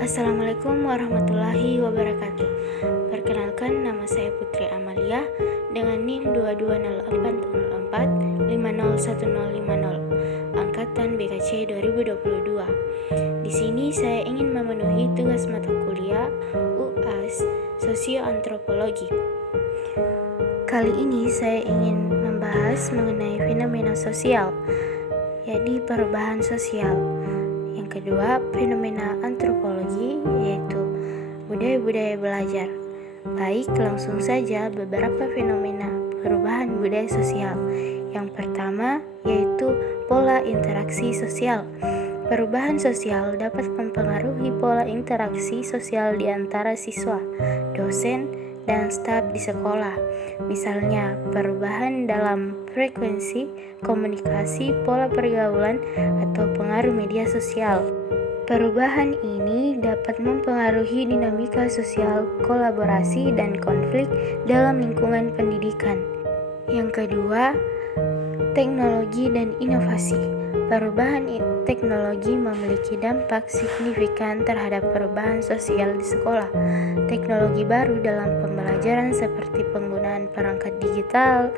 Assalamualaikum warahmatullahi wabarakatuh. Perkenalkan, nama saya Putri Amalia dengan NIM 220404501050 angkatan BKC 2022. Di sini saya ingin memenuhi tugas mata kuliah UAS Sosioantropologi. Kali ini saya ingin membahas mengenai fenomena sosial, yaitu perubahan sosial. Yang kedua, fenomena antropologi, yaitu budaya-budaya belajar. Baik, langsung saja beberapa fenomena perubahan budaya sosial. Yang pertama, yaitu pola interaksi sosial. Perubahan sosial dapat mempengaruhi pola interaksi sosial di antara siswa, dosen, dan staf di sekolah. Misalnya, perubahan dalam frekuensi, komunikasi, pola pergaulan, atau pengaruh media sosial. Perubahan ini dapat mempengaruhi dinamika sosial, kolaborasi, dan konflik dalam lingkungan pendidikan. Yang kedua, teknologi dan inovasi. Perubahan teknologi memiliki dampak signifikan terhadap perubahan sosial di sekolah. Teknologi baru dalam pembelajaran seperti penggunaan perangkat digital,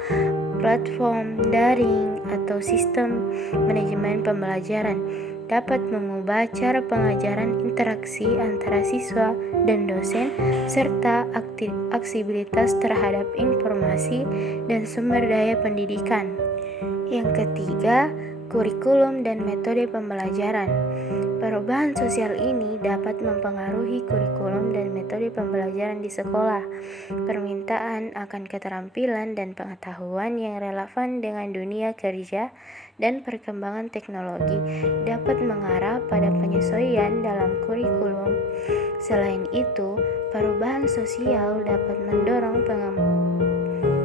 platform daring, atau sistem manajemen pembelajaran dapat mengubah cara pengajaran, interaksi antara siswa dan dosen, serta aksesibilitas terhadap informasi dan sumber daya pendidikan. Yang ketiga, kurikulum dan metode pembelajaran. Perubahan sosial ini dapat mempengaruhi kurikulum dan metode pembelajaran di sekolah. Permintaan akan keterampilan dan pengetahuan yang relevan dengan dunia kerja dan perkembangan teknologi dapat mengarah pada penyesuaian dalam kurikulum. Selain itu, perubahan sosial dapat mendorong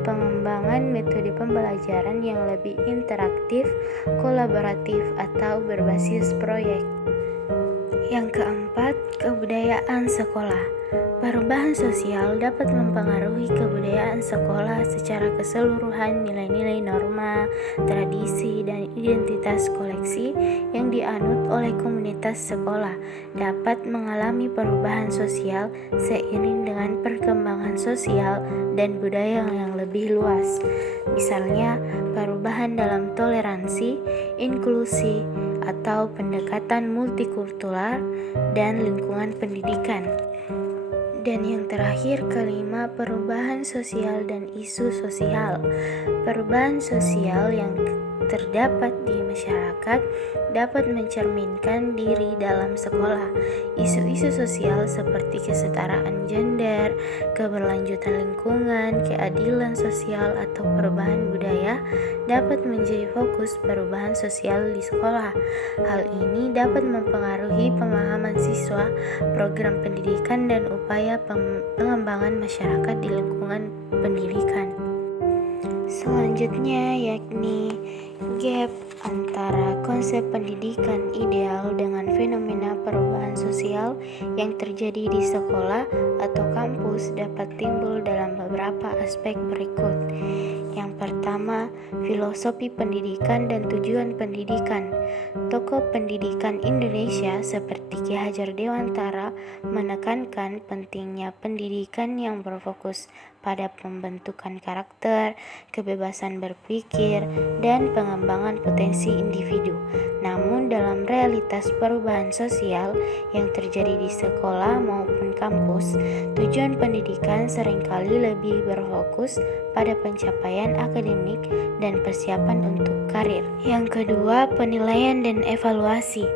pengembangan metode pembelajaran yang lebih interaktif, kolaboratif, atau berbasis proyek. Yang keempat, kebudayaan sekolah. Perubahan sosial dapat mempengaruhi kebudayaan sekolah secara keseluruhan. Nilai-nilai, norma, tradisi, dan identitas koleksi yang dianut oleh komunitas sekolah dapat mengalami perubahan sosial seiring dengan perkembangan sosial dan budaya yang lebih luas. Misalnya, perubahan dalam toleransi, inklusi, atau pendekatan multikultural dan lingkungan pendidikan. Dan yang terakhir, kelima, perubahan sosial dan isu sosial. Perubahan sosial yang terdapat di masyarakat dapat mencerminkan diri dalam sekolah. Isu-isu sosial seperti kesetaraan gender, keberlanjutan lingkungan, keadilan sosial, atau perubahan budaya dapat menjadi fokus perubahan sosial di sekolah. Hal ini dapat mempengaruhi pemahaman siswa, program pendidikan, dan upaya pengembangan masyarakat di lingkungan pendidikan. Selanjutnya yakni gap antara konsep pendidikan ideal dengan fenomena perubahan sosial yang terjadi di sekolah atau kampus dapat timbul dalam beberapa aspek berikut. Yang pertama, filosofi pendidikan dan tujuan pendidikan. Tokoh pendidikan Indonesia seperti Ki Hajar Dewantara menekankan pentingnya pendidikan yang berfokus pada pembentukan karakter, kebebasan berpikir, dan pengembangan potensi individu. Namun dalam realitas perubahan sosial yang terjadi di sekolah maupun kampus, tujuan pendidikan seringkali lebih berfokus pada pencapaian akademik dan persiapan untuk karir. Yang kedua, penilaian dan evaluasi.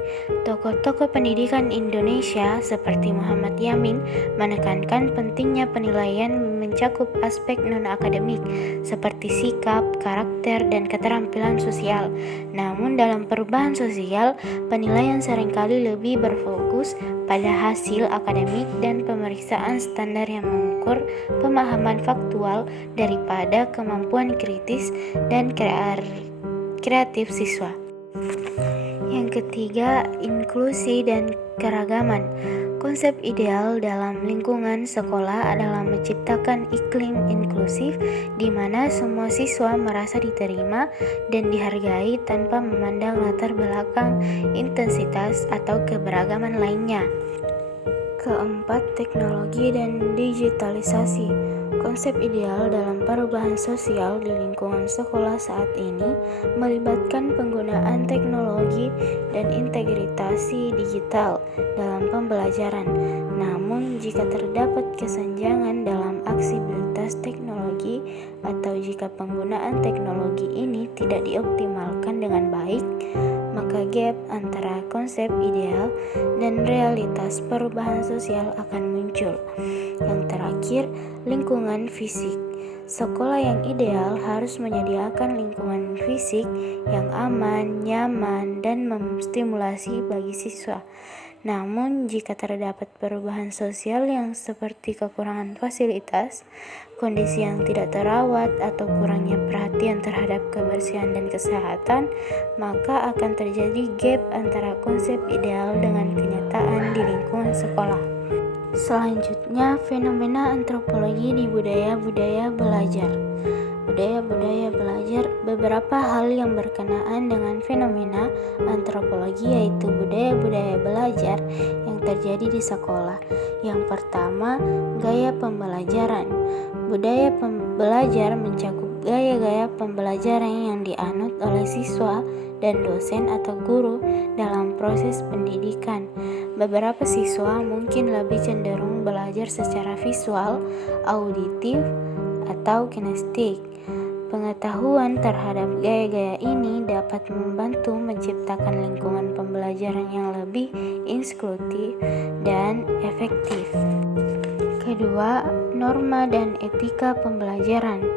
Tokoh-tokoh pendidikan Indonesia seperti Muhammad Yamin menekankan pentingnya penilaian mencakup aspek non-akademik seperti sikap, karakter, dan keterampilan sosial. Namun dalam perubahan sosial, penilaian seringkali lebih berfokus pada hasil akademik dan pemeriksaan standar yang mengukur pemahaman faktual daripada kemampuan kritis dan kreatif siswa. Yang ketiga, inklusi dan keragaman. Konsep ideal dalam lingkungan sekolah adalah menciptakan iklim inklusif di mana semua siswa merasa diterima dan dihargai tanpa memandang latar belakang, intensitas, atau keberagaman lainnya. Keempat, teknologi dan digitalisasi. Konsep ideal dalam perubahan sosial di lingkungan sekolah saat ini melibatkan penggunaan teknologi dan integrasi digital dalam pembelajaran. Namun, jika terdapat kesenjangan dalam aksesibilitas teknologi atau jika penggunaan teknologi ini tidak dioptimalkan dengan baik, maka gap antara konsep ideal dan realitas perubahan sosial akan muncul. Yang terakhir, lingkungan fisik. Sekolah yang ideal harus menyediakan lingkungan fisik yang aman, nyaman, dan menstimulasi bagi siswa. Namun, jika terdapat perubahan sosial yang seperti kekurangan fasilitas, kondisi yang tidak terawat, atau kurangnya perhatian terhadap kebersihan dan kesehatan, maka akan terjadi gap antara konsep ideal dengan kenyataan di lingkungan sekolah. Selanjutnya, fenomena antropologi di budaya-budaya belajar. Budaya-budaya belajar, beberapa hal yang berkenaan dengan fenomena antropologi yaitu budaya-budaya belajar yang terjadi di sekolah. Yang pertama, gaya pembelajaran. Budaya belajar mencakup gaya-gaya pembelajaran yang dianut oleh siswa dan dosen atau guru dalam proses pendidikan. Beberapa siswa mungkin lebih cenderung belajar secara visual, auditif, atau kinestetik. Pengetahuan terhadap gaya-gaya ini dapat membantu menciptakan lingkungan pembelajaran yang lebih inklusif dan efektif. Kedua, norma dan etika pembelajaran.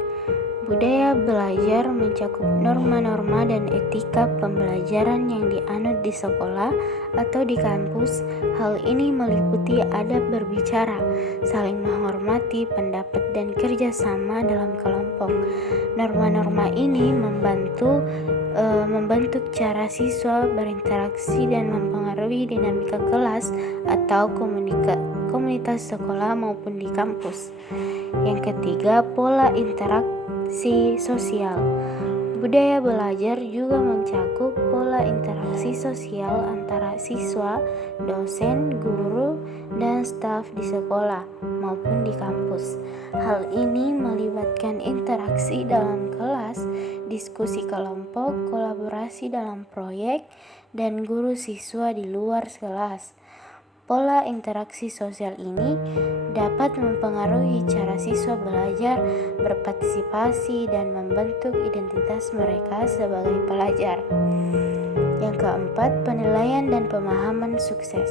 Budaya belajar mencakup norma-norma dan etika pembelajaran yang dianut di sekolah atau di kampus. Hal ini meliputi adab berbicara, saling menghormati pendapat dan kerjasama dalam kelompok. Norma-norma ini membentuk cara siswa berinteraksi dan mempengaruhi dinamika kelas atau komunitas sekolah maupun di kampus. Yang ketiga, pola interaksi sosial. Budaya belajar juga mencakup pola interaksi sosial antara siswa, dosen, guru, dan staf di sekolah maupun di kampus. Hal ini melibatkan interaksi dalam kelas, diskusi kelompok, kolaborasi dalam proyek, dan guru siswa di luar kelas. Pola interaksi sosial ini dapat mempengaruhi cara siswa belajar, berpartisipasi, dan membentuk identitas mereka sebagai pelajar. Yang keempat, penilaian dan pemahaman sukses.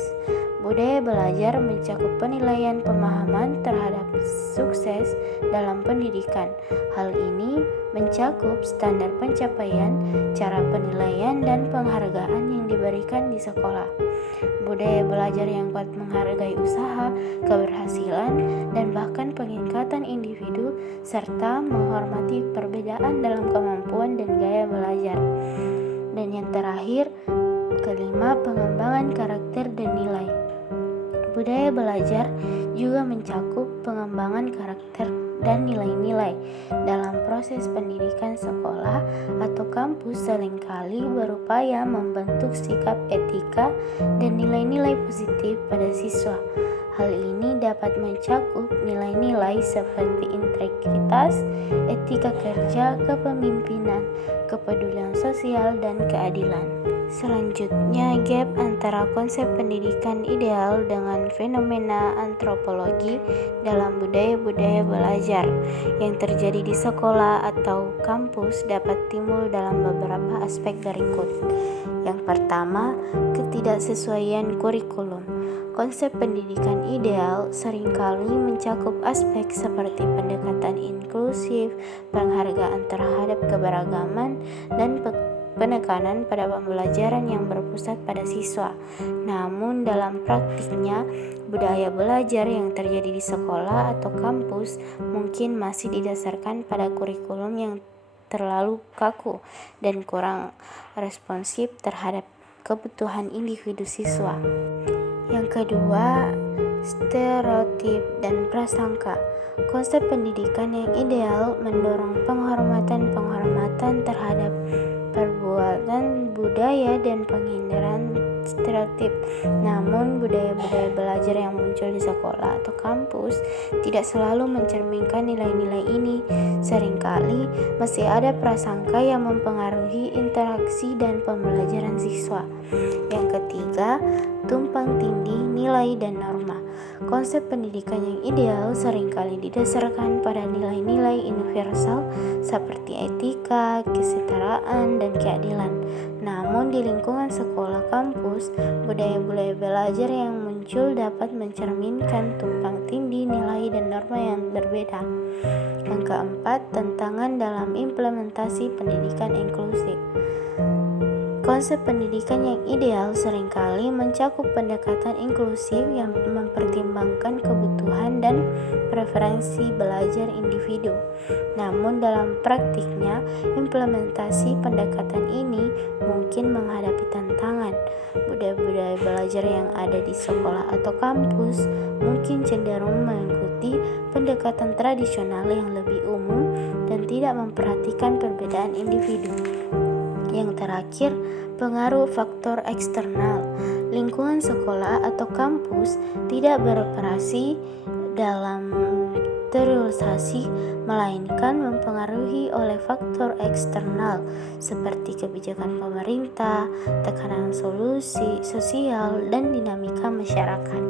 Budaya belajar mencakup penilaian pemahaman terhadap sukses dalam pendidikan. Hal ini mencakup standar pencapaian, cara penilaian, dan penghargaan yang diberikan di sekolah. Budaya belajar yang kuat menghargai usaha, keberhasilan, dan bahkan peningkatan individu, serta menghormati perbedaan dalam kemampuan dan gaya belajar. Dan yang terakhir, kelima, pengembangan karakter dan nilai. Budaya belajar juga mencakup pengembangan karakter dan nilai-nilai. Dalam proses pendidikan sekolah atau kampus seringkali berupaya membentuk sikap etika dan nilai-nilai positif pada siswa. Hal ini dapat mencakup nilai-nilai seperti integritas, etika kerja, kepemimpinan, kepedulian sosial, dan keadilan. Selanjutnya, gap antara konsep pendidikan ideal dengan fenomena antropologi dalam budaya-budaya belajar yang terjadi di sekolah atau kampus dapat timbul dalam beberapa aspek berikut. Yang pertama, ketidaksesuaian kurikulum. Konsep pendidikan ideal seringkali mencakup aspek seperti pendekatan inklusif, penghargaan terhadap keberagaman, dan penekanan pada pembelajaran yang berpusat pada siswa. Namun dalam praktiknya, budaya belajar yang terjadi di sekolah atau kampus mungkin masih didasarkan pada kurikulum yang terlalu kaku dan kurang responsif terhadap kebutuhan individu siswa. Yang kedua, stereotip dan prasangka. Konsep pendidikan yang ideal mendorong penghormatan terhadap perbuatan budaya dan penghindaran stereotip. Namun, budaya-budaya belajar yang muncul di sekolah atau kampus tidak selalu mencerminkan nilai-nilai ini. Seringkali masih ada prasangka yang mempengaruhi interaksi dan pembelajaran siswa. Yang ketiga, tumpang tindih nilai dan norma. Konsep pendidikan yang ideal seringkali didasarkan pada nilai-nilai universal seperti etika, kesetaraan, dan keadilan. Namun di lingkungan sekolah kampus, budaya-budaya belajar yang muncul dapat mencerminkan tumpang tindih nilai dan norma yang berbeda. Yang keempat, tantangan dalam implementasi pendidikan inklusif. Konsep pendidikan yang ideal seringkali mencakup pendekatan inklusif yang mempertimbangkan kebutuhan dan preferensi belajar individu. Namun dalam praktiknya, implementasi pendekatan ini mungkin menghadapi tantangan. Budaya-budaya belajar yang ada di sekolah atau kampus mungkin cenderung mengikuti pendekatan tradisional yang lebih umum dan tidak memperhatikan perbedaan individu. Yang terakhir, pengaruh faktor eksternal. Lingkungan sekolah atau kampus tidak beroperasi dalam terrealisasi, melainkan mempengaruhi oleh faktor eksternal seperti kebijakan pemerintah, tekanan solusi sosial, dan dinamika masyarakat.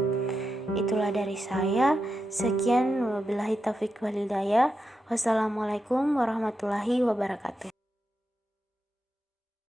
Itulah dari saya. Sekian, wabillahi taufiq wal hidayah. Wassalamualaikum warahmatullahi wabarakatuh.